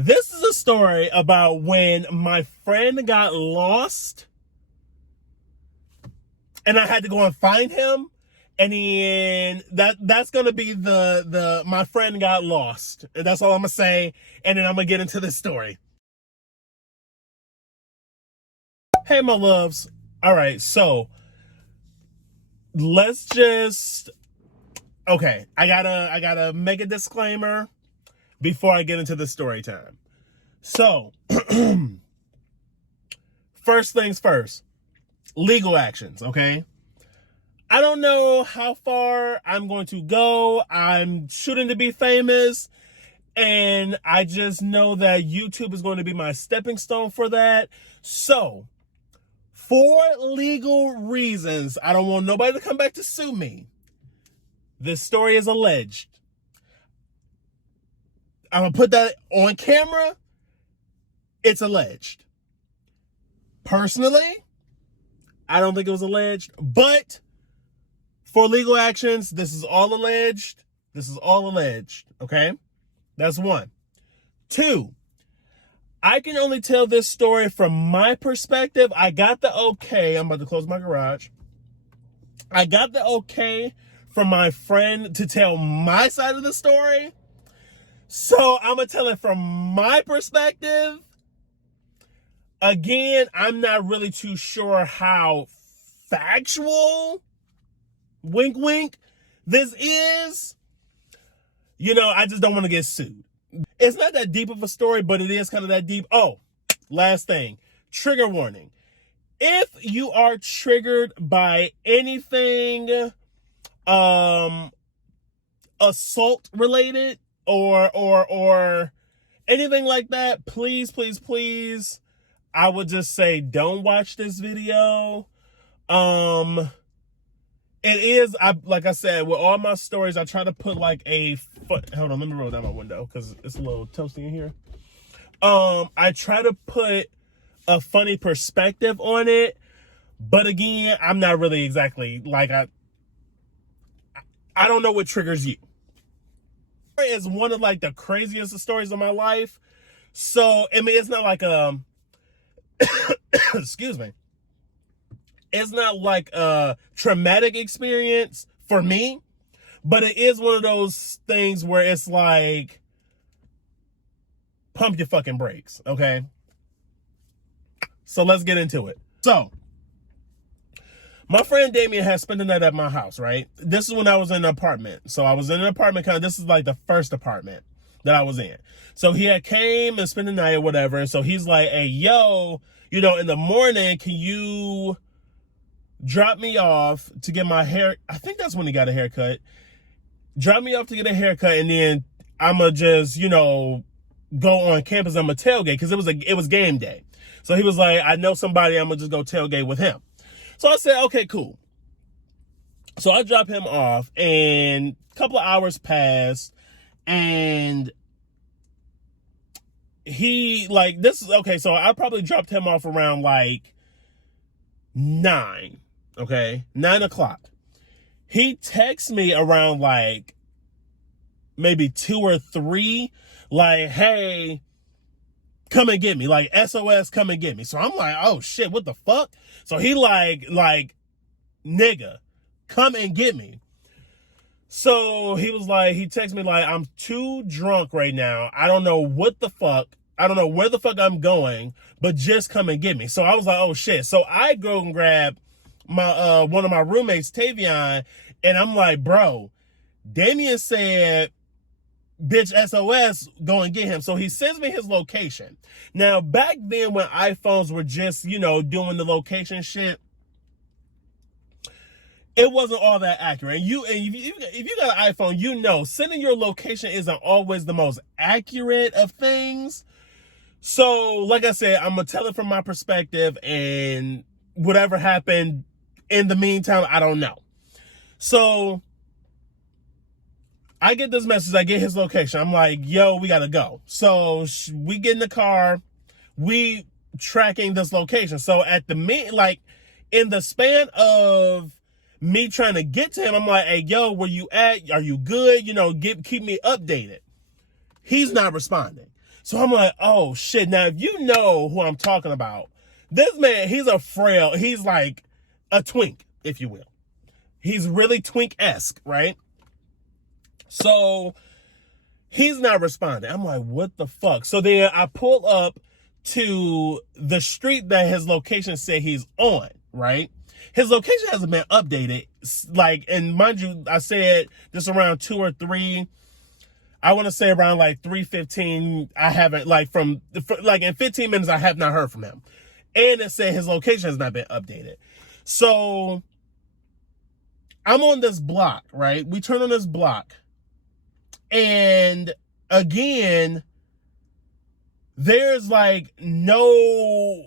This is a story about when my friend got lost and I had to go and find him. And then that's gonna be the my friend got lost. And that's all I'm gonna say. And then I'm gonna get into this story. Hey, my loves. All right, so let's just okay. I gotta make a disclaimer before I get into the story time. So first things first, legal actions, okay? I don't know how far I'm going to go. I'm shooting to be famous, and I just know that YouTube is going to be my stepping stone for that. So, for legal reasons, I don't want nobody to come back to sue me. This story is alleged. I'm going to put that on camera. It's alleged. Personally, I don't think it was alleged, but for legal actions, this is all alleged. This is all alleged, okay? That's one. Two, I can only tell this story from my perspective. I got the okay. I'm about to close my garage. I got the okay from my friend to tell my side of the story. So I'm going to tell it from my perspective. Again, I'm not really too sure how factual, wink, wink, this is. You know, I just don't want to get sued. It's not that deep of a story, but it is kind of that deep. Oh, last thing, trigger warning. If you are triggered by anything assault related or anything like that, please, please, please, I would just say don't watch this video. It is, like I said, with all my stories, I try to put like hold on, let me roll down my window because it's a little toasty in here. I try to put a funny perspective on it, but again, I'm not really exactly like, I don't know what triggers you. It's one of like the craziest stories of my life. So, I mean, it's not like, excuse me. It's not like a traumatic experience for me, but it is one of those things where it's like, pump your fucking brakes, okay? So let's get into it. So, my friend Damien had spent the night at my house, right? This is when I was in an apartment. So I was in an apartment, this is like the first apartment that I was in. So he had came and spent the night or whatever. So he's like, hey, yo, you know, in the morning, can you drop me off to get my hair? I think that's when he got a haircut. Drop me off to get a haircut, and then I'ma just, you know, go on campus. I'ma tailgate because it was game day. So he was like, I know somebody. I'm gonna just go tailgate with him. So I said, okay, cool. So I drop him off, and a couple of hours passed, and he like this is okay. So I probably dropped him off around like 9. Okay, 9 o'clock. He texts me around like maybe 2 or 3, like, hey, come and get me, like SOS, come and get me. So I'm like, oh shit, what the fuck? So he like, nigga, come and get me. So he was like, he texted me like, I'm too drunk right now. I don't know what the fuck. I don't know where the fuck I'm going, but just come and get me. So I was like, oh shit. So I go and grab my one of my roommates, Tavion, and I'm like, bro, Damien said, bitch, SOS, go and get him. So he sends me his location. Now, back then when iPhones were just, you know, doing the location shit, it wasn't all that accurate. And if you got an iPhone, you know, sending your location isn't always the most accurate of things. So, like I said, I'm going to tell it from my perspective, and whatever happened in the meantime, I don't know. So I get this message. I get his location. I'm like, yo, we got to go. So we get in the car. We tracking this location. So at the like in the span of me trying to get to him, I'm like, hey, yo, where you at? Are you good? You know, keep me updated. He's not responding. So I'm like, oh shit. Now, if you know who I'm talking about, this man, he's like a twink, if you will. He's really twink-esque, right? So he's not responding. I'm like, what the fuck? So then I pull up to the street that his location said he's on, right? His location hasn't been updated. Like, and mind you, I said this around 2 or 3. I want to say around like 3:15. I haven't, like, in 15 minutes, I have not heard from him. And it said his location has not been updated. So I'm on this block, right? We turn on this block. And again, there's like no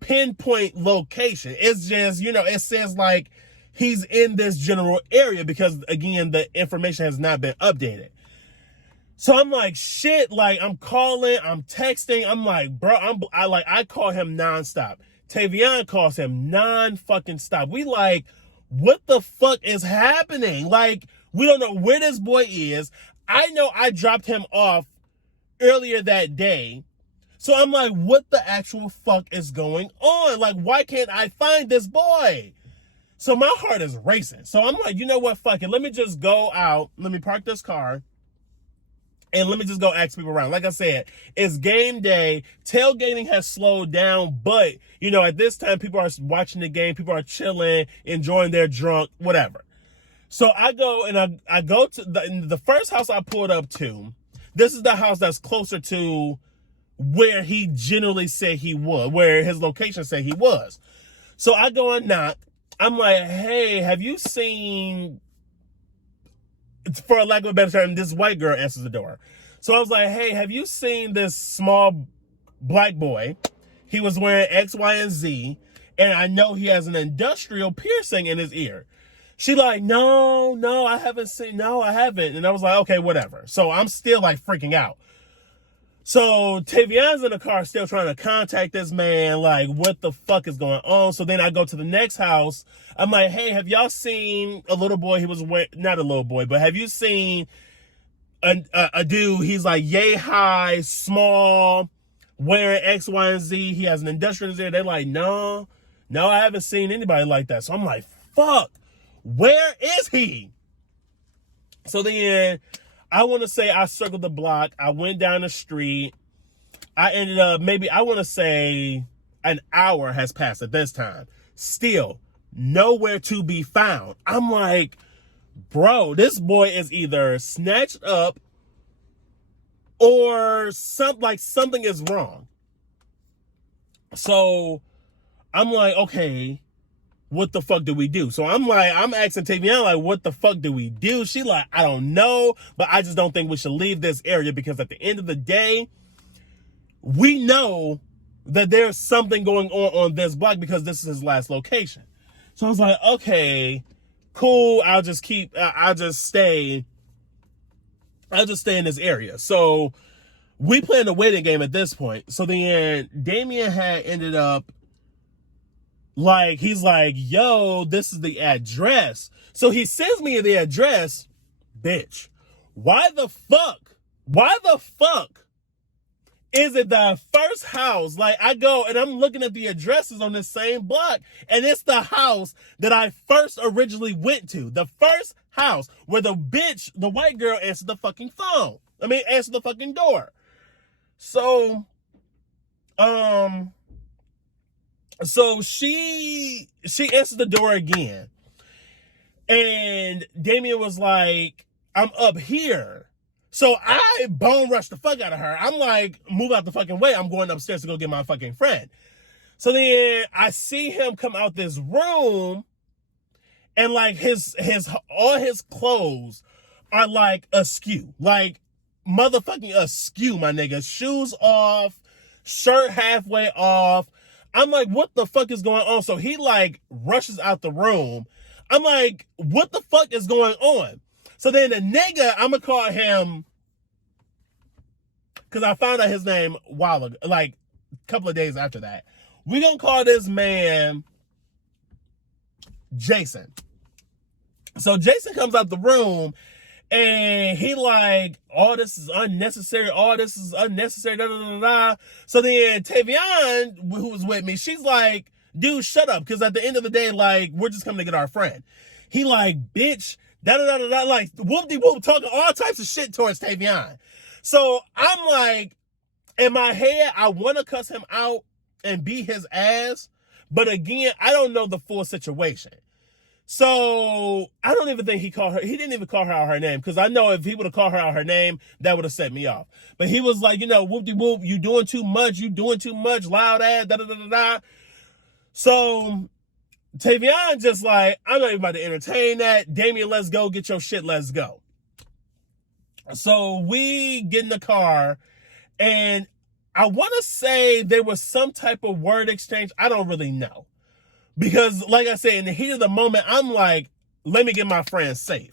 pinpoint location. It's just, it says like he's in this general area because, again, the information has not been updated. So I'm like, shit, like, I'm calling, I'm texting. I'm like, bro, I call him nonstop. Tavion calls him non-fucking stop. We like, what the fuck is happening? Like, we don't know where this boy is. I know I dropped him off earlier that day. So I'm like, what the actual fuck is going on? Like, why can't I find this boy? So my heart is racing. So I'm like, you know what? Fuck it. Let me just go out. Let me park this car. And let me just go ask people around. Like I said, it's game day. Tailgating has slowed down. But, at this time, people are watching the game. People are chilling, enjoying their drunk, whatever. So I go and I go to the first house I pulled up to. This is the house that's closer to where he generally said he was, where his location said he was. So I go and knock. I'm like, hey, have you seen, for lack of a better term, this white girl answers the door. So I was like, hey, have you seen this small black boy? He was wearing X, Y, and Z, and I know he has an industrial piercing in his ear. She like, no, I haven't seen, no, I haven't. And I was like, okay, whatever. So I'm still like freaking out. So Tavion's in the car still trying to contact this man, like, what the fuck is going on? So then I go to the next house. I'm like, hey, have y'all seen a little boy? He was not a little boy, but have you seen a dude? He's like yay high, small, wearing X, Y, and Z. He has an industrial there. They're like, no, I haven't seen anybody like that. So I'm like, fuck, where is he? So then I want to say I circled the block. I went down the street. I ended up, I want to say an hour has passed at this time. Still nowhere to be found. I'm like, bro, this boy is either snatched up or something is wrong. So I'm like, okay, what the fuck do we do? So I'm asking Tavion, like, what the fuck do we do? She like, I don't know, but I just don't think we should leave this area because at the end of the day, we know that there's something going on this block because this is his last location. So I was like, okay, cool. I'll just stay in this area. So we playing a waiting game at this point. So then Damien had ended up, like, he's like, yo, this is the address. So he sends me the address. Bitch, why the fuck is it the first house? Like, I go and I'm looking at the addresses on this same block, and it's the house that I first originally went to. The first house where the white girl answered the fucking phone. Answered the fucking door. So, So she answered the door again. And Damien was like, I'm up here. So I bone rushed the fuck out of her. I'm like, move out the fucking way. I'm going upstairs to go get my fucking friend. So then I see him come out this room, and like all his clothes are like askew. Like motherfucking askew, my nigga. Shoes off, shirt halfway off. I'm like, what the fuck is going on? So he like rushes out the room. I'm like, what the fuck is going on? So then the nigga, I'm gonna call him, because I found out his name a while ago, like a couple of days after that. We're gonna call this man Jason. So Jason comes out the room, And he like, oh, this is unnecessary. Oh, this is unnecessary. Da, da, da, da. So then Tavion, who was with me, she's like, dude, shut up. Because at the end of the day, like, we're just coming to get our friend. He like, bitch, da da da da da, like, whoop-de-whoop, talking all types of shit towards Tavion. So I'm like, in my head, I want to cuss him out and beat his ass. But again, I don't know the full situation. So I don't even think he didn't even call her out her name, because I know if he would have called her out her name, that would have set me off. But he was like, whoop-de-whoop, you doing too much, loud ass, da da da da da. So Tavion just like, I'm not even about to entertain that. Damien, let's go, get your shit, let's go. So we get in the car, and I want to say there was some type of word exchange. I don't really know. Because, like I said, in the heat of the moment, I'm like, let me get my friend safe.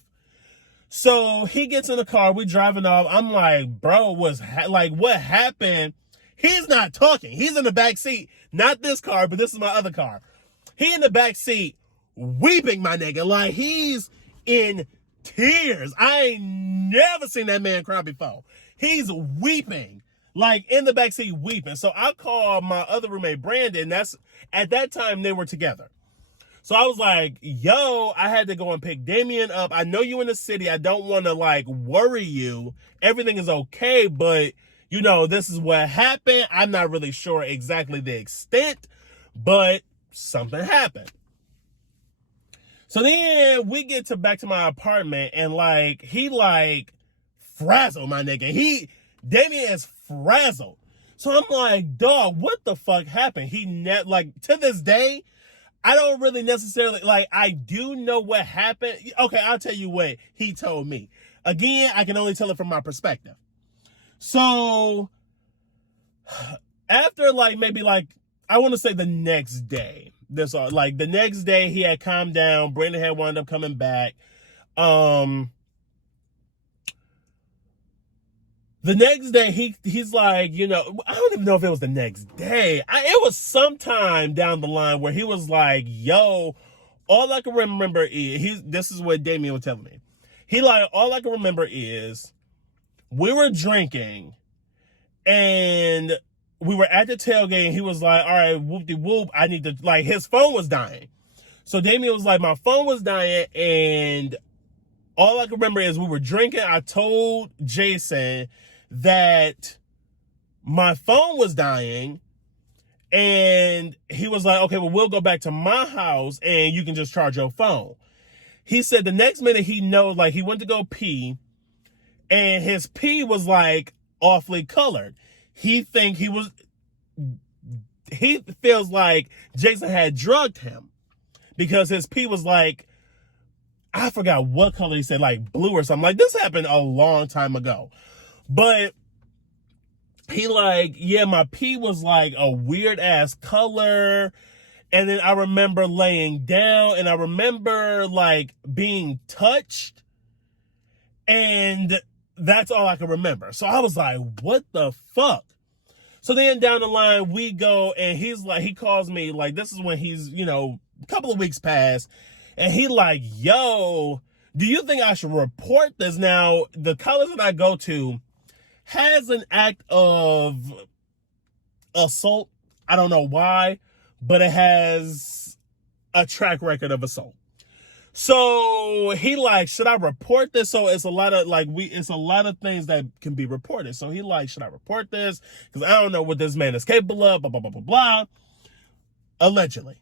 So he gets in the car, we driving off. I'm like, bro, what happened? He's not talking. He's in the back seat. Not this car, but this is my other car. He in the back seat, weeping, my nigga. Like, he's in tears. I ain't never seen that man cry before. He's weeping. Like, in the backseat weeping. So I called my other roommate, Brandon. At that time, they were together. So I was like, yo, I had to go and pick Damien up. I know you in the city. I don't want to, like, worry you. Everything is okay, but, this is what happened. I'm not really sure exactly the extent, but something happened. So then we get back to my apartment, and, like, he, like, frazzled, my nigga. Damien is frazzled. So I'm like, dog, what the fuck happened? To this day, I don't really necessarily, like, I do know what happened. Okay, I'll tell you what he told me. Again, I can only tell it from my perspective. So after, like, maybe, like, I want to say the next day, the next day he had calmed down. Brandon had wound up coming back. The next day, he's like, I don't even know if it was the next day. It was sometime down the line where he was like, yo, all I can remember is, this is what Damien was telling me. He like, all I can remember is we were drinking and we were at the tailgate, and he was like, all right, whoop-de-whoop, I need to, like, his phone was dying. So Damien was like, my phone was dying, and all I can remember is we were drinking. I told Jason that my phone was dying, and he was like, okay, well, we'll go back to my house and you can just charge your phone. He said the next minute he knows, like, he went to go pee, and his pee was like awfully colored. He feels like Jason had drugged him, because his pee was like, I forgot what color he said, like blue or something. Like, this happened a long time ago. But he like, yeah, my pee was like a weird ass color. And then I remember laying down, and I remember like being touched. And that's all I can remember. So I was like, what the fuck? So then down the line we go, and he's like, he calls me, like, this is when he's, a couple of weeks past. And he like, yo, do you think I should report this? Now, the college that I go to has an act of assault. I don't know why, but it has a track record of assault. So he like, should I report this? So it's a lot of things that can be reported. So he like, should I report this? Because I don't know what this man is capable of, blah, blah, blah, blah, blah. Allegedly.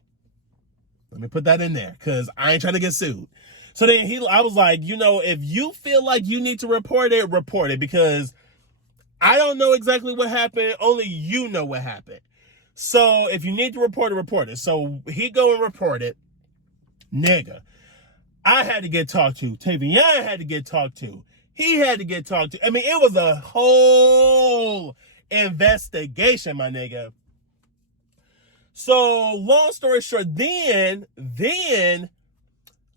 Let me put that in there, because I ain't trying to get sued. So then I was like, if you feel like you need to report it, because I don't know exactly what happened. Only you know what happened. So if you need to report it. So he go and report it. Nigga, I had to get talked to. Tavion had to get talked to. He had to get talked to. I mean, it was a whole investigation, my nigga. So long story short, then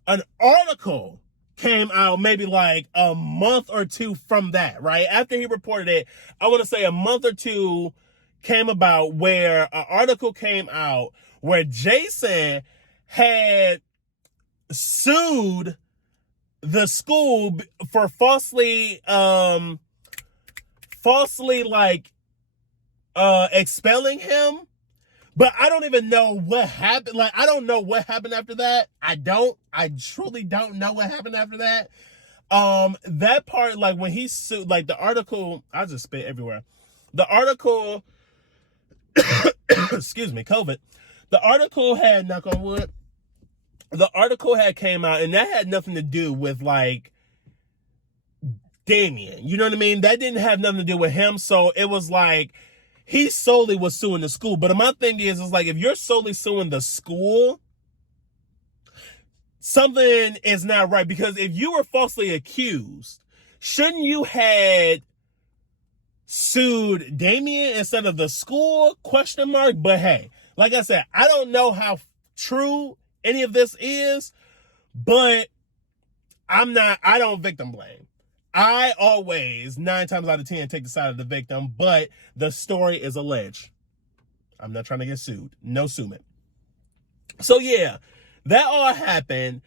an article came out maybe like a month or two from that, right? After he reported it, I want to say a month or two came about where an article came out where Jason had sued the school for falsely like expelling him. But I don't even know what happened. Like, I don't know what happened after that. I truly don't know what happened after that. That part, like, when he sued, like, the article, I just spit everywhere. The article, excuse me, COVID. The article had, knock on wood, the article had came out, and that had nothing to do with, like, Damien. You know what I mean? That didn't have nothing to do with him. So it was like, he solely was suing the school. But my thing is like, if you're solely suing the school, something is not right. Because if you were falsely accused, shouldn't you had sued Damien instead of the school? ? But hey, like I said, I don't know how true any of this is, but I don't victim blame. I always, 9 times out of 10, take the side of the victim, but the story is alleged. I'm not trying to get sued. No suement. So yeah, that all happened.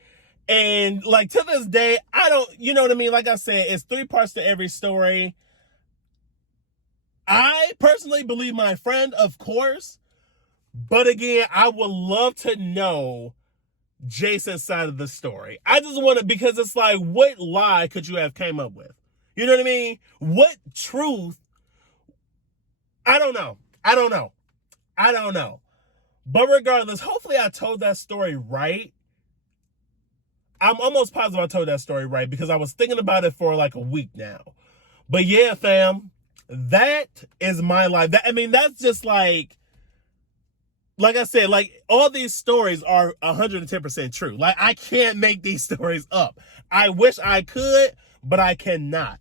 And like, to this day, I don't, you know what I mean? Like I said, it's 3 parts to every story. I personally believe my friend, of course. But again, I would love to know Jason's side of the story. I just want to, because it's like, what lie could you have came up with? You know what I mean? What truth? I don't know. But regardless, hopefully I told that story right. I'm almost positive I told that story right, because I was thinking about it for like a week now. But yeah, fam, that is my life. That's just like I said, like, all these stories are 110% true. Like, I can't make these stories up. I wish I could, but I cannot.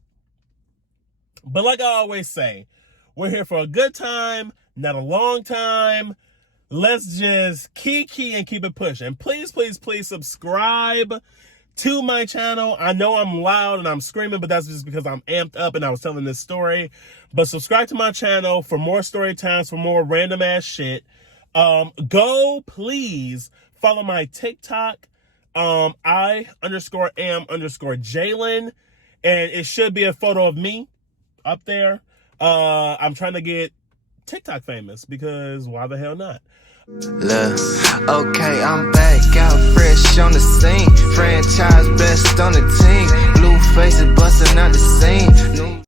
But like I always say, we're here for a good time, not a long time. Let's just key and keep it pushing. Please, please, please subscribe to my channel. I know I'm loud and I'm screaming, but that's just because I'm amped up and I was telling this story. But subscribe to my channel for more story times, for more random ass shit. Go please follow my TikTok, I_am_Jalen, and it should be a photo of me up there. I'm trying to get TikTok famous, because why the hell not? Look, okay, I'm back, out fresh on the scene, franchise best on the team, blue faces busting out the scene.